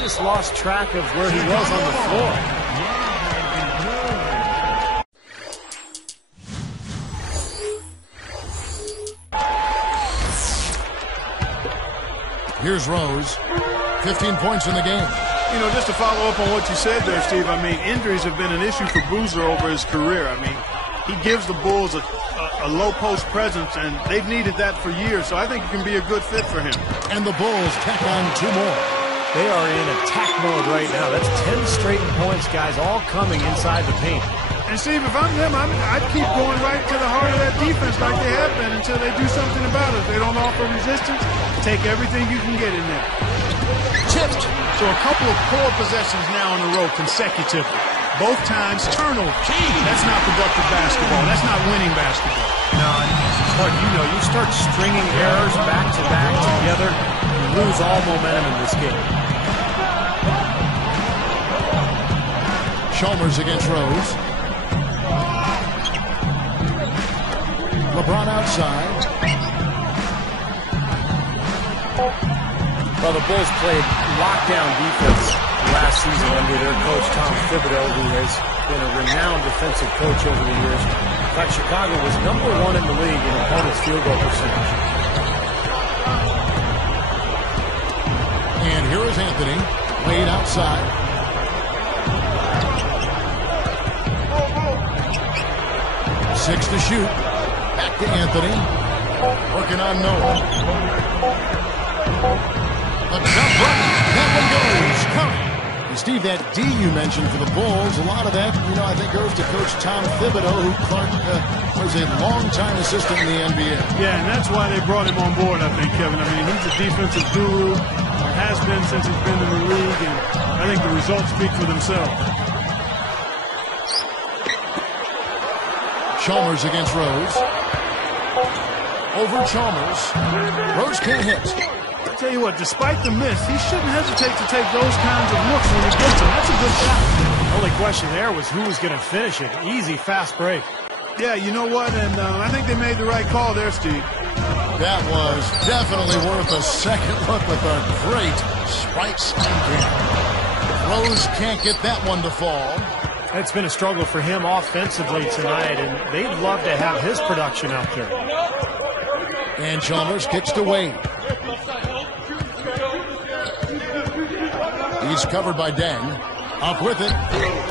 just lost track of where he was on the floor. Here's Rose. 15 points in the game. You know, just to follow up on what you said there, Steve, I mean, injuries have been an issue for Boozer over his career. I mean, he gives the Bulls a low post presence, and they've needed that for years, so I think it can be a good fit for him. And the Bulls tack on 2 more. They are in attack mode right now. That's 10 straight points, guys, all coming inside the paint. And, Steve, if I'm them, I'd keep going right to the heart of that defense like they have been until they do something about it. If they don't offer resistance, take everything you can get in there. Tipped. So a couple of poor possessions now in a row consecutively. Both times turnover. That's not productive basketball. That's not winning basketball. No, but you start stringing errors back to back together, you lose all momentum in this game. Chalmers against Rose. LeBron outside. Well, the Bulls played lockdown defense last season under their coach, Tom Thibodeau, who has been a renowned defensive coach over the years. In fact, Chicago was #1 in the league in opponents' field goal percentage. And here is Anthony. Wade outside. Six to shoot. Back to Anthony. Working on Noah. A jump right. That one goes. Curry. And Steve, that D you mentioned for the Bulls, a lot of that, I think goes to Coach Tom Thibodeau, who Clark was a long-time assistant in the NBA. Yeah, and that's why they brought him on board, I think, Kevin. I mean, he's a defensive guru, has been since he's been in the league, and I think the results speak for themselves. Chalmers against Rose. Over Chalmers. Rose can't hit. I tell you what, despite the miss, he shouldn't hesitate to take those kinds of looks when he gets them. That's a good shot. The only question there was who was going to finish it. Easy, fast break. Yeah, you know what? And I think they made the right call there, Steve. That was definitely worth a second look with a great spikes and Rose can't get that one to fall. It's been a struggle for him offensively tonight, and they'd love to have his production out there. And Chalmers kicks to Wade. He's covered by Deng. Up with it.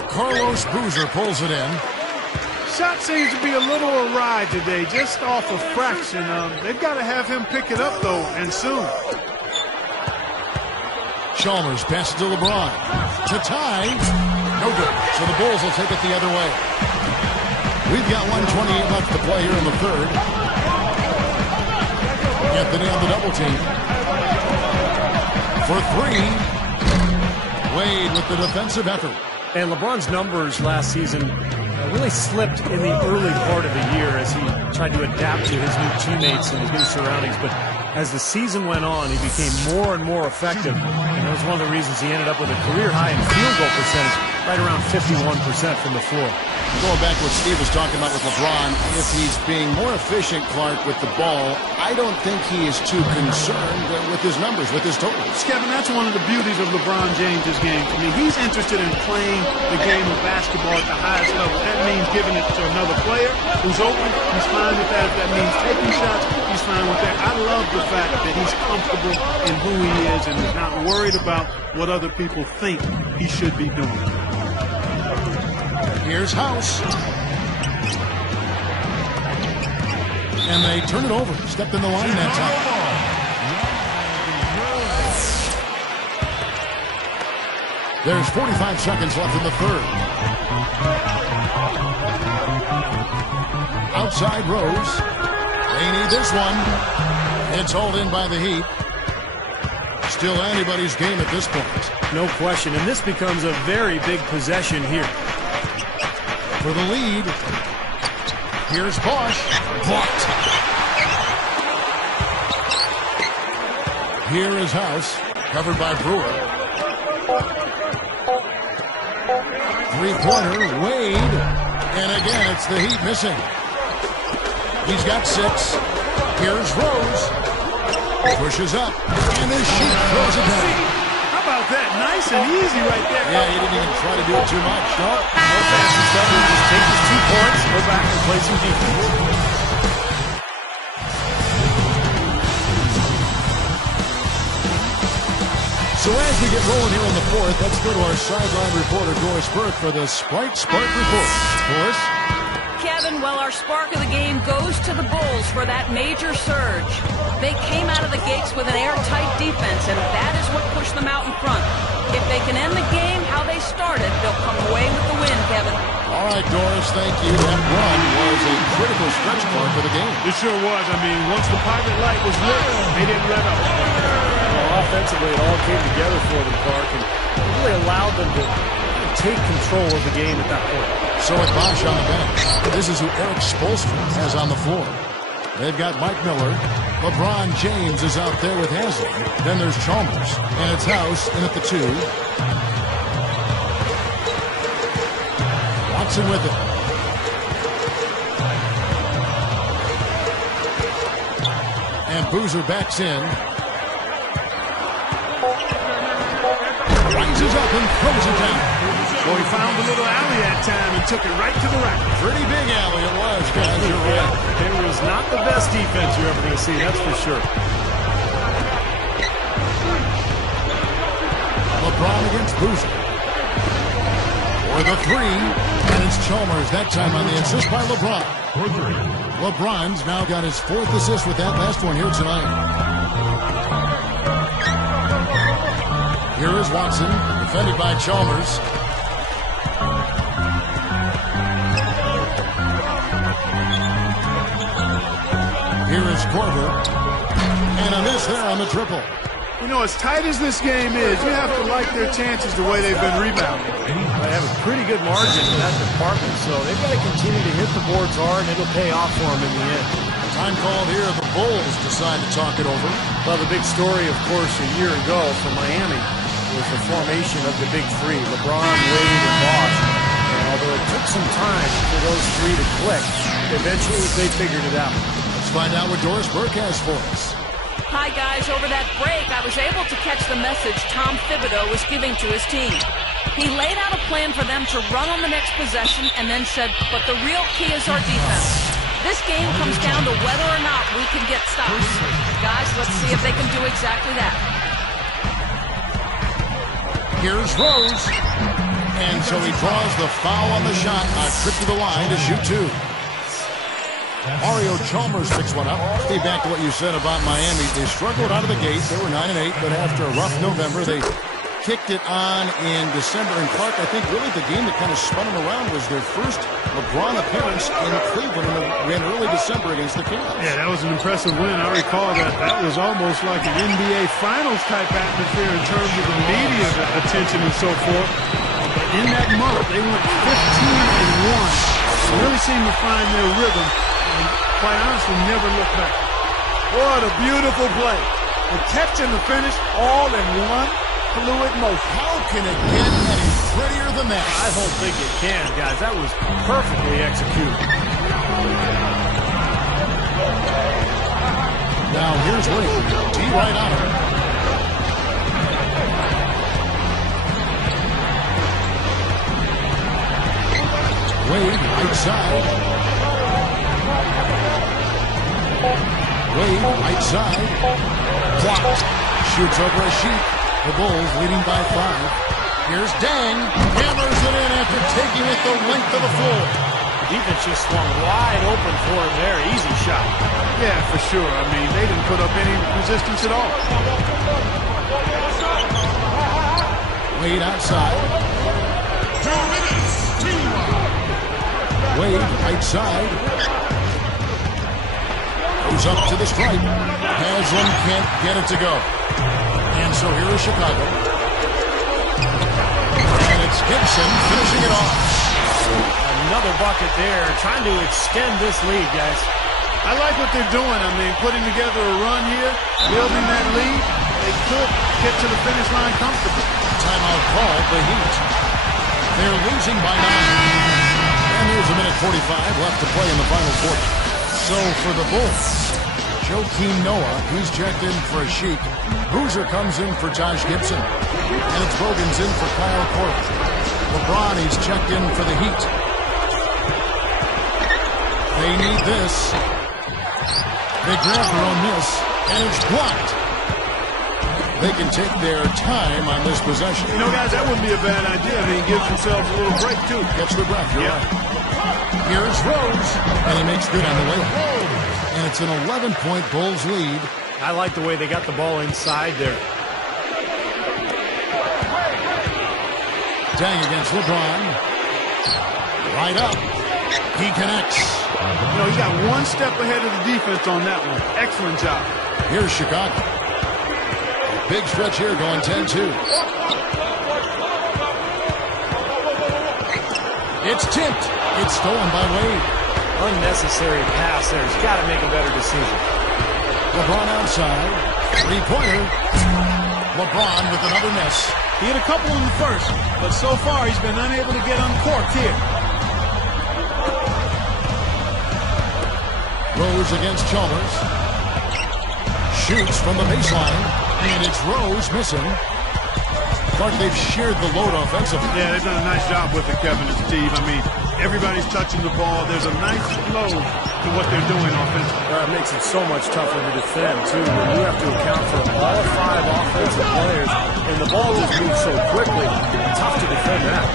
Carlos Boozer pulls it in. Shot seems to be a little awry today, just off a fraction. They've got to have him pick it up, though, and soon. Chalmers passes to LeBron. To tie. No good. So the Bulls will take it the other way. We've got 1:28 left to play here in the third. Anthony on the double team. For 3. Wade with the defensive effort. And LeBron's numbers last season really slipped in the early part of the year as he tried to adapt to his new teammates and his new surroundings. But as the season went on, he became more and more effective. And that was one of the reasons he ended up with a career high in field goal percentage, right around 51% from the floor. Going back to what Steve was talking about with LeBron, if he's being more efficient, Clark, with the ball, I don't think he is too concerned with his numbers, with his totals. Kevin, that's one of the beauties of LeBron James' game. I mean, he's interested in playing the game of basketball at the highest level. That means giving it to another player who's open. He's fine with that. If that means taking shots, he's fine with that. I love the fact that he's comfortable in who he is and is not worried about what other people think he should be doing. Here's House. And they turn it over. Stepped in the line that time. There's 45 seconds left in the third. Outside Rose. They need this one. It's hauled in by the Heat. Still anybody's game at this point. No question. And this becomes a very big possession here. For the lead, here's Bosch. Blocked. Here is House, covered by Brewer. Three-pointer, Wade. And again, it's the Heat missing. He's got 6. Here's Rose. Pushes up, and the Sheik throws it down. How about that? Nice and easy right there. Yeah, he didn't even try to do it too much. No fancy stuff. He just take his 2 points, go back and play some defense. So as we get rolling here in the 4th, let's go to our sideline reporter, Doris Burke, for the Sprite Spark Report. Doris? Kevin, well, our spark of the game goes to the Bulls for that major surge. They came out of the gates with an airtight defense, and that is what pushed them out in front. If they can end the game how they started, they'll come away with the win, Kevin. All right, Doris, thank you. That run was a critical stretch point for the game. It sure was. I mean, once the pirate light was lit, they didn't let up. Offensively, it all came together for them, Clark, and really allowed them to take control of the game at that point. So with Bosch on the bench, this is who Eric Spoelstra has on the floor. They've got Mike Miller. LeBron James is out there with Haslem. Then there's Chalmers, and it's House in at the 2. Watson with it. And Boozer backs in. Rises up and throws it down. Well, he found a little alley that time and took it right to the rack. Pretty big alley it was, guys. You're right. It was not the best defense you're ever going to see, that's for sure. LeBron against Boozer. For the 3, and it's Chalmers that time on the assist by LeBron. LeBron's now got his 4th assist with that last one here tonight. Here is Watson, defended by Chalmers. Here is Korver. And a miss there on the triple. You know, as tight as this game is, you have to like their chances the way they've been rebounding. They have a pretty good margin in that department, so they've got to continue to hit the boards hard, and it'll pay off for them in the end. Time called here. The Bulls decide to talk it over. Well, the big story, of course, a year ago from Miami was the formation of the big 3, LeBron, Wade, and Bosh. And although it took some time for those 3 to click, eventually they figured it out. Let's find out what Doris Burke has for us. Hi, guys. Over that break, I was able to catch the message Tom Thibodeau was giving to his team. He laid out a plan for them to run on the next possession and then said, but the real key is our defense. This game comes down to whether or not we can get stops. Guys, let's see if they can do exactly that. Here's Rose. And so he draws the foul on the shot. A trip to the line to shoot 2. Mario Chalmers picks one up. Steve, back to what you said about Miami. They struggled out of the gate. They were 9-8, but after a rough November, they kicked it on in December. And Clark, I think really the game that kind of spun them around was their first LeBron appearance in Cleveland in early December against the Cavs. Yeah, that was an impressive win. I recall that. That was almost like an NBA Finals type atmosphere in terms of the media attention and so forth. But in that month, they went 15-1. Really seemed to find their rhythm. And quite honestly, never look back. What a beautiful play. The catch and the finish all in one fluid motion. How can it get any prettier than that? I don't think it can, guys. That was perfectly executed. Now here's Wade. T right on him. Wade right side. Wade, right side. Blocked. Shoots over a sheet. The Bulls leading by 5. Here's Deng. Hammers it in after taking it the length of the floor. The defense just swung wide open for him there. Easy shot. Yeah, for sure. I mean, they didn't put up any resistance at all. Wade outside. 2 minutes. Wade, right side. Goes up to the stripe. Haslem can't get it to go. And so here is Chicago. And it's Gibson finishing it off. Another bucket there, trying to extend this lead, guys. I like what they're doing. I mean, putting together a run here, building that lead. They could get to the finish line comfortably. Timeout called the Heat. They're losing by 9. And there's a minute 45 left to play in the final quarter. So for the Bulls, Joakim Noah, he's checked in for Sheik. Boozer comes in for Josh Gibson. And it's Bogans in for Kyle Korver. LeBron, he's checked in for the Heat. They need this. They grab their own miss, and it's blocked. They can take their time on this possession. You know, guys, that wouldn't be a bad idea. They give themselves a little break, too. Catch their breath, you're right. Here's Rose, and he makes good on the way. And it's an 11-point Bulls lead. I like the way they got the ball inside there. Dang against LeBron. Right up. He connects. You know, he got one step ahead of the defense on that one. Excellent job. Here's Chicago. Big stretch here going 10-2. It's tipped. It's stolen by Wade. Unnecessary pass there. He's got to make a better decision. LeBron outside. Three-pointer. LeBron with another miss. He hit a couple in the first, but so far he's been unable to get uncorked here. Rose against Chalmers. Shoots from the baseline. And it's Rose missing. Clark, they've shared the load offensively. Yeah, they've done a nice job with it, Kevin and Steve. I mean, everybody's touching the ball. There's a nice flow to what they're doing offensively. It makes it so much tougher to defend, too. You have to account for all 5 offensive players, and the ball just moves so quickly. Tough to defend that.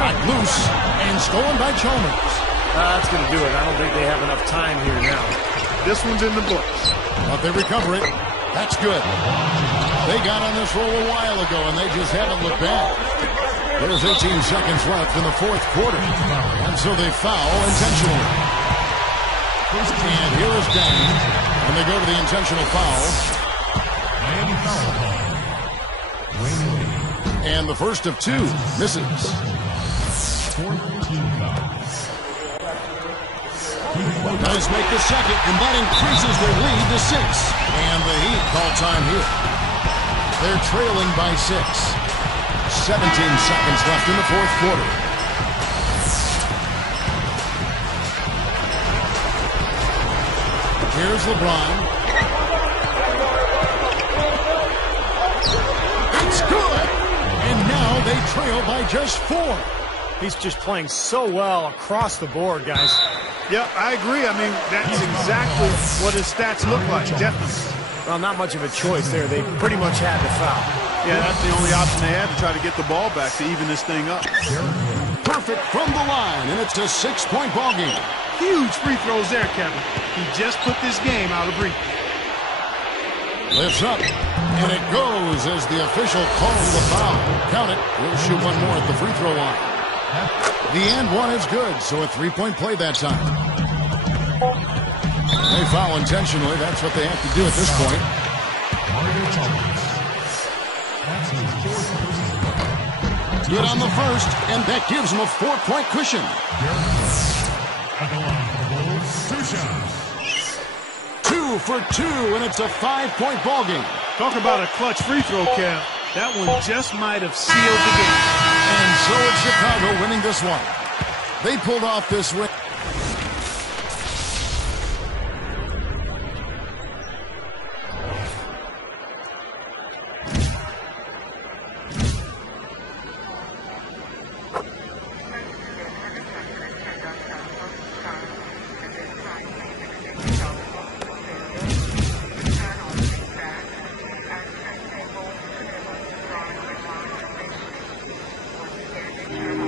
Got loose and stolen by Chalmers. That's going to do it. I don't think they have enough time here now. This one's in the books. But they recover it. That's good. They got on this roll a while ago, and they just haven't looked back. There's 18 seconds left in the fourth quarter. And so they foul intentionally. And here is Dang. And they go to the intentional foul. And the first of 2 misses. Does make the second, and that increases their lead to 6. And the Heat call time here. They're trailing by 6. 17 seconds left in the fourth quarter. Here's LeBron. It's good! And now they trail by just 4. He's just playing so well across the board, guys. Yeah, I agree. I mean, that's exactly what his stats look like, definitely. Well, not much of a choice there. They pretty much had to foul. Yeah, that's the only option they had to try to get the ball back to even this thing up. Perfect from the line, and it's a 6-point ball game. Huge free throws there, Kevin. He just put this game out of reach. Lifts up, and it goes as the official calls the foul. Count it. We'll shoot one more at the free throw line. The and one is good, so a 3-point play that time. They foul intentionally. That's what they have to do at this point. Good on the first, and that gives them a 4-point cushion. 2 for 2, and it's a 5-point ball game. Talk about a clutch free throw, Kev. That one just might have sealed the game. And so it's Chicago winning this one. They pulled off this win. Yeah.